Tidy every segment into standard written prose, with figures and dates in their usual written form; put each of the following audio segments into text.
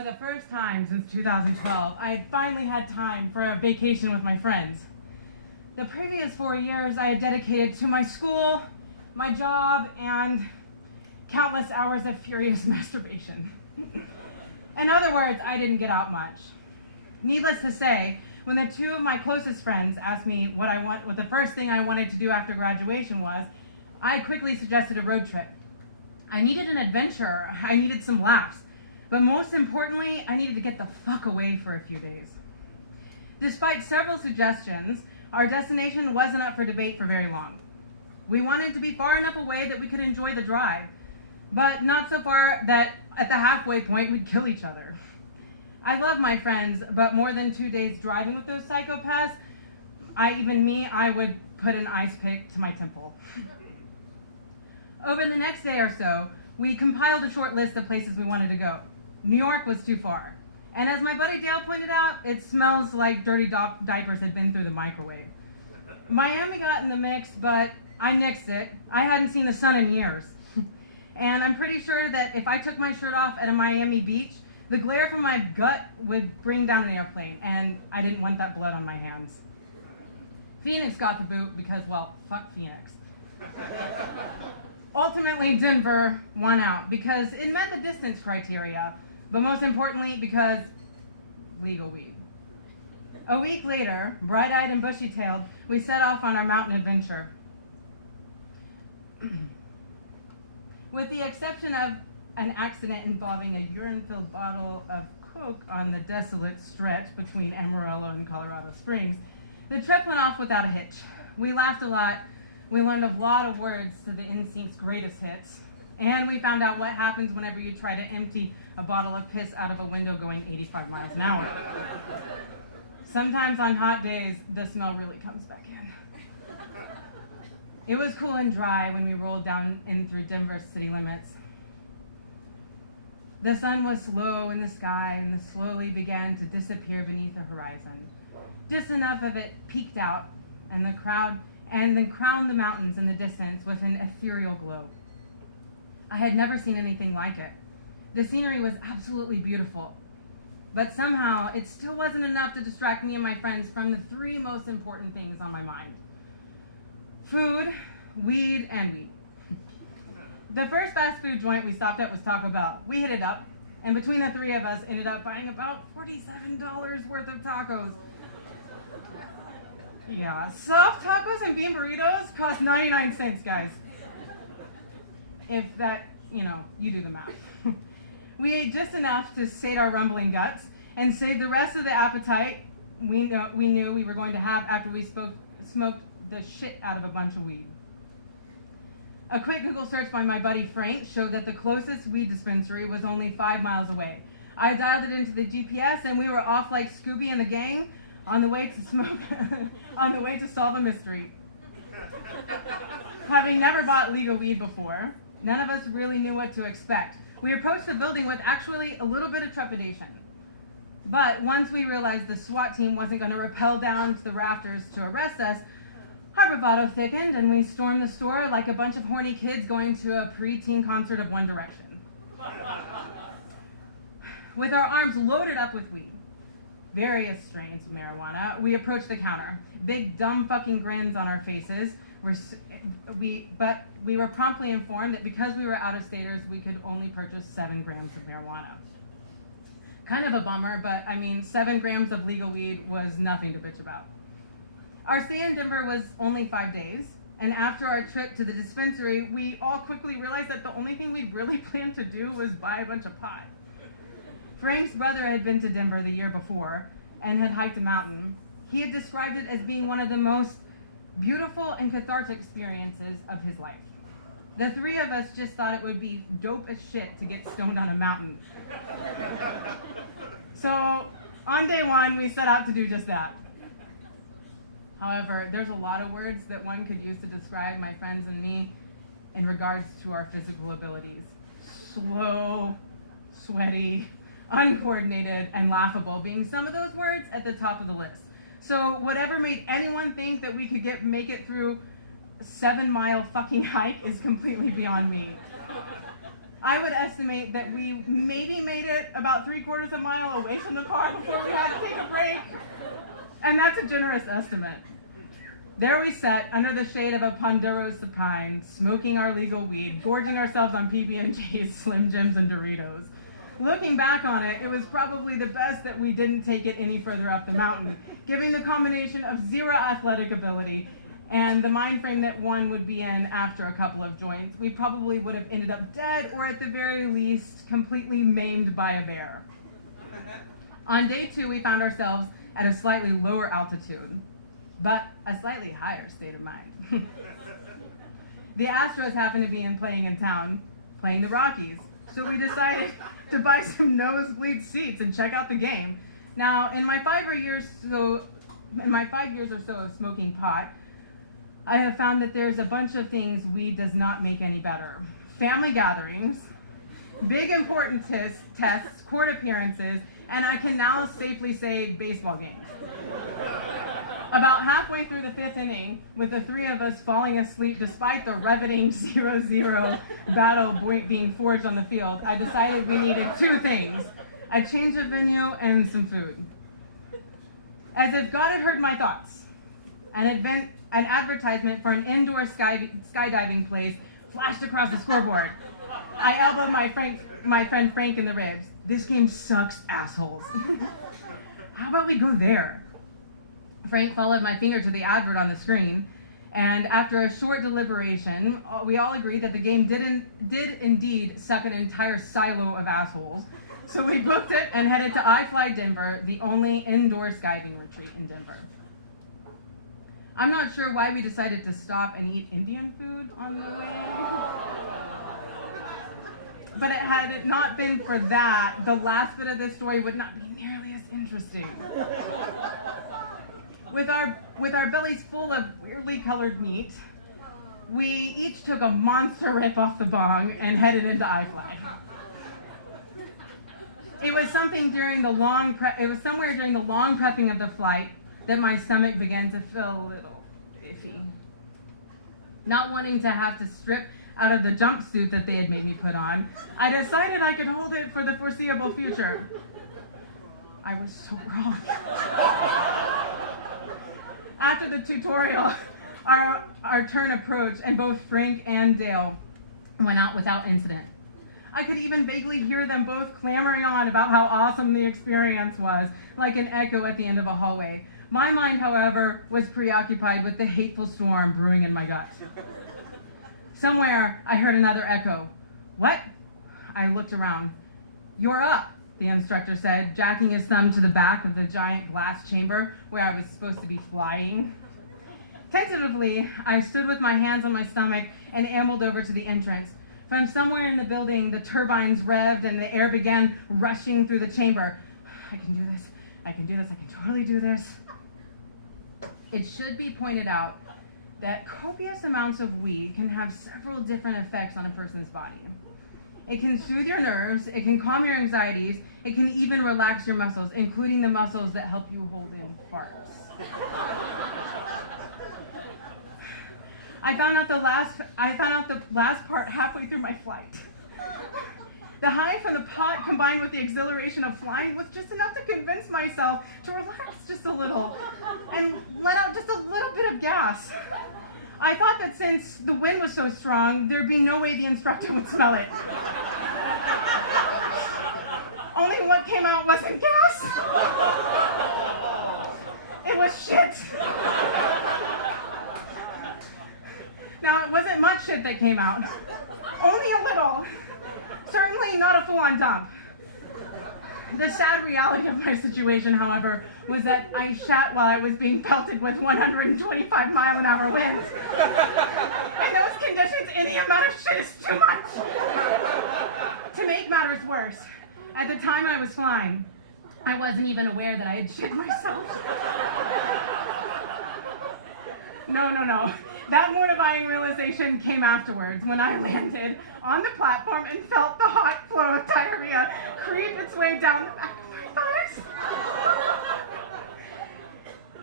For the first time since 2012, I had finally had time for a vacation with my friends. The previous 4 years I had dedicated to my school, my job, and countless hours of furious masturbation. In other words, I didn't get out much. Needless to say, when the two of my closest friends asked me what the first thing I wanted to do after graduation was, I quickly suggested a road trip. I needed an adventure, I needed some laughs, but most importantly, I needed to get the fuck away for a few days. Despite several suggestions, our destination wasn't up for debate for very long. We wanted to be far enough away that we could enjoy the drive, but not so far that at the halfway point we'd kill each other. I love my friends, but more than 2 days driving with those psychopaths, I would put an ice pick to my temple. Over the next day or so, we compiled a short list of places we wanted to go. New York was too far. And as my buddy Dale pointed out, it smells like dirty diapers had been through the microwave. Miami got in the mix, but I nixed it. I hadn't seen the sun in years. And I'm pretty sure that if I took my shirt off at a Miami beach, the glare from my gut would bring down an airplane, and I didn't want that blood on my hands. Phoenix got the boot because, well, fuck Phoenix. Ultimately, Denver won out because it met the distance criteria, but most importantly, because legal weed. A week later, bright-eyed and bushy-tailed, we set off on our mountain adventure. With the exception of an accident involving a urine-filled bottle of Coke on the desolate stretch between Amarillo and Colorado Springs, the trip went off without a hitch. We laughed a lot, we learned a lot of words to the NSYNC's greatest hits, and we found out what happens whenever you try to empty a bottle of piss out of a window going 85 miles an hour. Sometimes on hot days, the smell really comes back in. It was cool and dry when we rolled down in through Denver's city limits. The sun was low in the sky and slowly began to disappear beneath the horizon. Just enough of it peeked out and then crowned the mountains in the distance with an ethereal glow. I had never seen anything like it. The scenery was absolutely beautiful, but somehow it still wasn't enough to distract me and my friends from the three most important things on my mind: food, weed, and weed. The first fast food joint we stopped at was Taco Bell. We hit it up, and between the three of us ended up buying about $47 worth of tacos. Yeah, soft tacos and bean burritos cost 99 cents, guys. If that, you do the math. We ate just enough to sate our rumbling guts and save the rest of the appetite we knew we were going to have after we smoked the shit out of a bunch of weed. A quick Google search by my buddy Frank showed that the closest weed dispensary was only 5 miles away. I dialed it into the GPS and we were off like Scooby and the gang on the way to solve a mystery. Having never bought legal weed before, none of us really knew what to expect. We approached the building with actually a little bit of trepidation. But once we realized the SWAT team wasn't going to rappel down to the rafters to arrest us, our bravado thickened and we stormed the store like a bunch of horny kids going to a preteen concert of One Direction. With our arms loaded up with weed, various strains of marijuana, we approached the counter. Big dumb fucking grins on our faces. But we were promptly informed that because we were out-of-staters, we could only purchase 7 grams of marijuana. Kind of a bummer, but 7 grams of legal weed was nothing to bitch about. Our stay in Denver was only 5 days, and after our trip to the dispensary, we all quickly realized that the only thing we really planned to do was buy a bunch of pot. Frank's brother had been to Denver the year before and had hiked a mountain. He had described it as being one of the most beautiful and cathartic experiences of his life. The three of us just thought it would be dope as shit to get stoned on a mountain. So, on day one, we set out to do just that. However, there's a lot of words that one could use to describe my friends and me in regards to our physical abilities. Slow, sweaty, uncoordinated, and laughable being some of those words at the top of the list. So whatever made anyone think that we could make it through a 7-mile fucking hike is completely beyond me. I would estimate that we maybe made it about 3/4 of a mile away from the car before we had to take a break. And that's a generous estimate. There we sat under the shade of a ponderosa pine, smoking our legal weed, gorging ourselves on PB&J's, Slim Jims, and Doritos. Looking back on it, it was probably the best that we didn't take it any further up the mountain, given the combination of zero athletic ability and the mind frame that one would be in after a couple of joints. We probably would have ended up dead, or at the very least, completely maimed by a bear. On day 2, we found ourselves at a slightly lower altitude, but a slightly higher state of mind. The Astros happened to be playing in town, playing the Rockies, so we decided to buy some nosebleed seats and check out the game. Now, in my 5 years or so of smoking pot, I have found that there's a bunch of things weed does not make any better. Family gatherings, big important tests, court appearances, and I can now safely say baseball games. About halfway through the 5th inning, with the 3 of us falling asleep despite the riveting 0-0 battle being forged on the field, I decided we needed 2 things: a change of venue and some food. As if God had heard my thoughts, an advertisement for an indoor skydiving place flashed across the scoreboard. I elbowed my friend Frank in the ribs. "This game sucks, assholes." "How about we go there?" Frank followed my finger to the advert on the screen, and after a short deliberation, we all agreed that the game did indeed suck an entire silo of assholes. So we booked it and headed to iFly Denver, the only indoor skydiving retreat in Denver. I'm not sure why we decided to stop and eat Indian food on the way. But had it not been for that, the last bit of this story would not be nearly as interesting. With our bellies full of weirdly colored meat, we each took a monster rip off the bong and headed into iFly. It was somewhere during the long prepping of the flight that my stomach began to feel a little iffy. Not wanting to have to strip out of the jumpsuit that they had made me put on, I decided I could hold it for the foreseeable future. I was so wrong. After the tutorial, our turn approached, and both Frank and Dale went out without incident. I could even vaguely hear them both clamoring on about how awesome the experience was, like an echo at the end of a hallway. My mind, however, was preoccupied with the hateful storm brewing in my gut. Somewhere, I heard another echo. "What?" I looked around. "You're up," the instructor said, jacking his thumb to the back of the giant glass chamber where I was supposed to be flying. Tentatively, I stood with my hands on my stomach and ambled over to the entrance. From somewhere in the building, the turbines revved and the air began rushing through the chamber. I can do this, I can totally do this. It should be pointed out that copious amounts of weed can have several different effects on a person's body. It can soothe your nerves, it can calm your anxieties, it can even relax your muscles, including the muscles that help you hold in farts. I found out the last part halfway through my flight. The high from the pot combined with the exhilaration of flying was just enough to convince myself to relax just a little and let out just a little bit of gas. I thought that since the wind was so strong, there'd be no way the instructor would smell it. Only what came out wasn't gas. It was shit. Now, it wasn't much shit that came out. Only a little. Certainly not a full-on dump. The sad reality of my situation, however, was that I shat while I was being pelted with 125-mile-an-hour winds. In those conditions, any amount of shit is too much. To make matters worse, at the time I was flying, I wasn't even aware that I had shit myself. No. That mortifying realization came afterwards when I landed on the platform and felt the hot flow of diarrhea creep its way down the back of my thighs.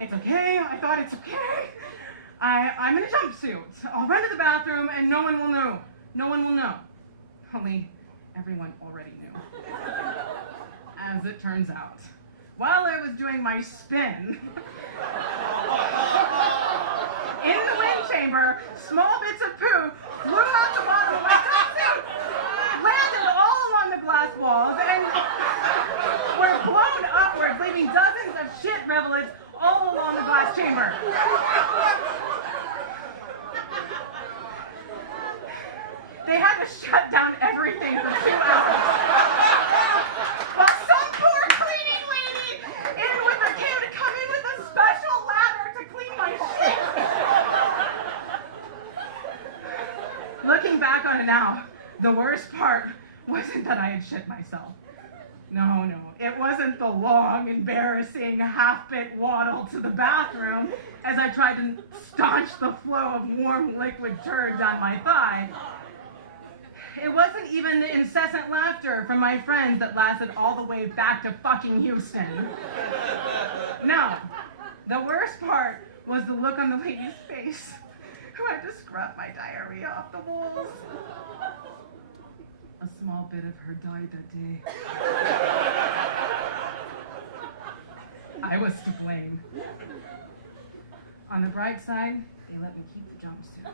It's okay, I thought, it's okay. I'm in a jumpsuit. I'll run to the bathroom and no one will know. No one will know. Only everyone already knew. As it turns out, while I was doing my spin, in the wind chamber, small bits of poo flew out the bottom of my jumpsuit, landed all along the glass walls, and were blown upwards, leaving dozens of shit rivulets all along the glass chamber. They had to shut down everything for 2 hours. While some poor cleaning lady came to come in with a special ladder to clean my shit. Looking back on it now, the worst part wasn't that I had shit myself. No, it wasn't the long, embarrassing, half-bit waddle to the bathroom as I tried to staunch the flow of warm liquid turd down my thigh. It wasn't even the incessant laughter from my friends that lasted all the way back to fucking Houston. No, the worst part was the look on the lady's face who had to scrub my diarrhea off the walls. A small bit of her died that day. I was to blame. On the bright side, they let me keep the jumpsuit.